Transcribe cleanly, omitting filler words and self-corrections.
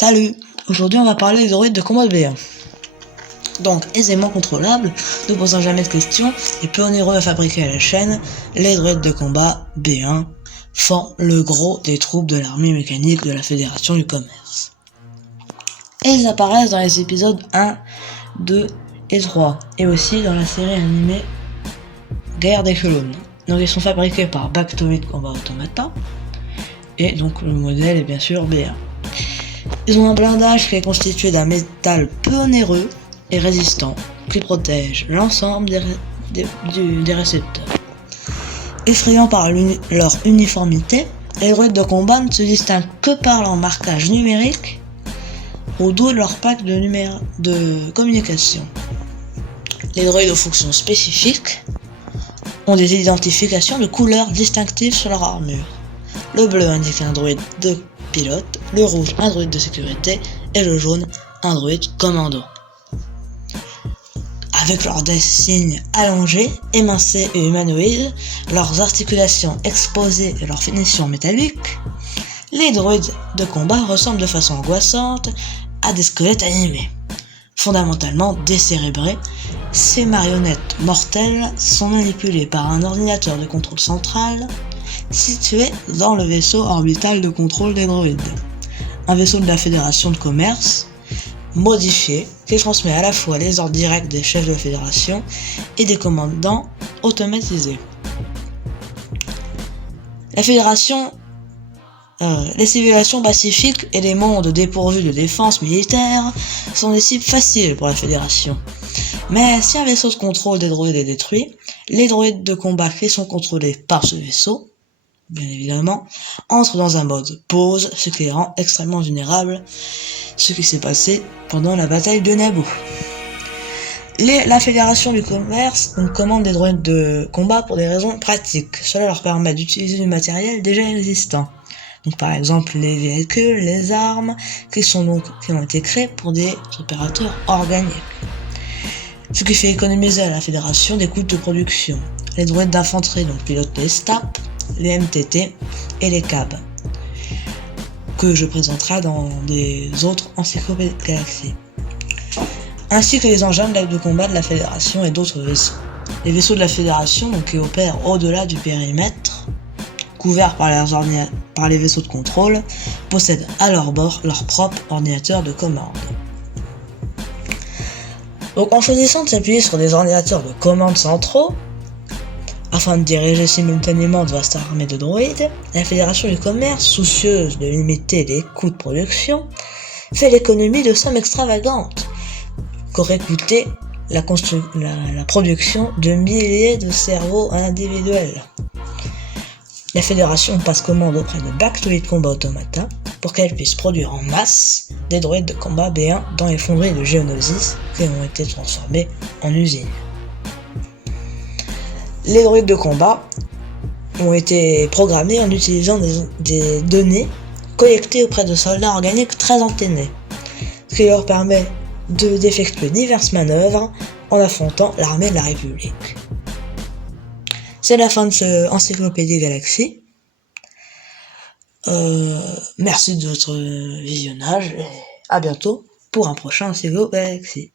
Salut! Aujourd'hui on va parler des droïdes de combat de B1. Donc aisément contrôlables, ne posant jamais de questions et peu onéreux à fabriquer à la chaîne, les droïdes de combat B1 font le gros des troupes de l'armée mécanique de la Fédération du Commerce. Et ils apparaissent dans les épisodes 1, 2 et 3, et aussi dans la série animée Guerre des Clones. Donc ils sont fabriqués par Bactoid Combat Automata, et donc le modèle est bien sûr B1. Ils ont un blindage qui est constitué d'un métal peu onéreux et résistant, qui protège l'ensemble des récepteurs. Effrayants par leur uniformité, les droïdes de combat ne se distinguent que par leur marquage numérique au dos de leur pack de communication. Les droïdes aux fonctions spécifiques ont des identifications de couleurs distinctives sur leur armure. Le bleu indique un droïde de pilote, le rouge un droïde de sécurité et le jaune un droïde commando. Avec leurs signes allongés, émincés et humanoïdes, leurs articulations exposées et leur finition métallique, les droïdes de combat ressemblent de façon angoissante à des squelettes animés. Fondamentalement décérébrés, ces marionnettes mortelles sont manipulées par un ordinateur de contrôle central situé dans le vaisseau orbital de contrôle des droïdes, un vaisseau de la Fédération de Commerce modifié qui transmet à la fois les ordres directs des chefs de la Fédération et des commandants automatisés. La Fédération, les civilisations pacifiques et les mondes dépourvus de défense militaire sont des cibles faciles pour la Fédération. Mais si un vaisseau de contrôle des droïdes est détruit, les droïdes de combat qui sont contrôlés par ce vaisseau, bien évidemment, entrent dans un mode pause, ce qui les rend extrêmement vulnérables, ce qui s'est passé pendant la bataille de Naboo. La Fédération du Commerce commande des droïdes de combat pour des raisons pratiques. Cela leur permet d'utiliser du matériel déjà existant. Donc par exemple les véhicules, les armes, qui ont été créés pour des opérateurs organiques. Ce qui fait économiser à la Fédération des coûts de production. Les droïdes d'infanterie pilotent les STAP, les MTT et les CAB, que je présenterai dans des autres encyclopédies de galaxies, ainsi que les engins de combat de la Fédération et d'autres vaisseaux. Les vaisseaux de la Fédération qui opèrent au-delà du périmètre, couverts par les vaisseaux de contrôle, possèdent à leur bord leur propre ordinateur de commande. Donc en choisissant de s'appuyer sur des ordinateurs de commande centraux, afin de diriger simultanément de vastes armées de droïdes, la Fédération du Commerce, soucieuse de limiter les coûts de production, fait l'économie de sommes extravagantes qu'aurait coûté la production de milliers de cerveaux individuels. La Fédération passe commande auprès de Bactoid Combat Automata pour qu'elle puisse produire en masse des droïdes de combat B1 dans les fonderies de Geonosis qui ont été transformés en usines. Les droïdes de combat ont été programmés en utilisant des données collectées auprès de soldats organiques très entraînés, ce qui leur permet d'effectuer diverses manœuvres en affrontant l'armée de la République. C'est la fin de ce Encyclopédie Galaxie. Merci de votre visionnage et à bientôt pour un prochain Encyclopédie Galaxie.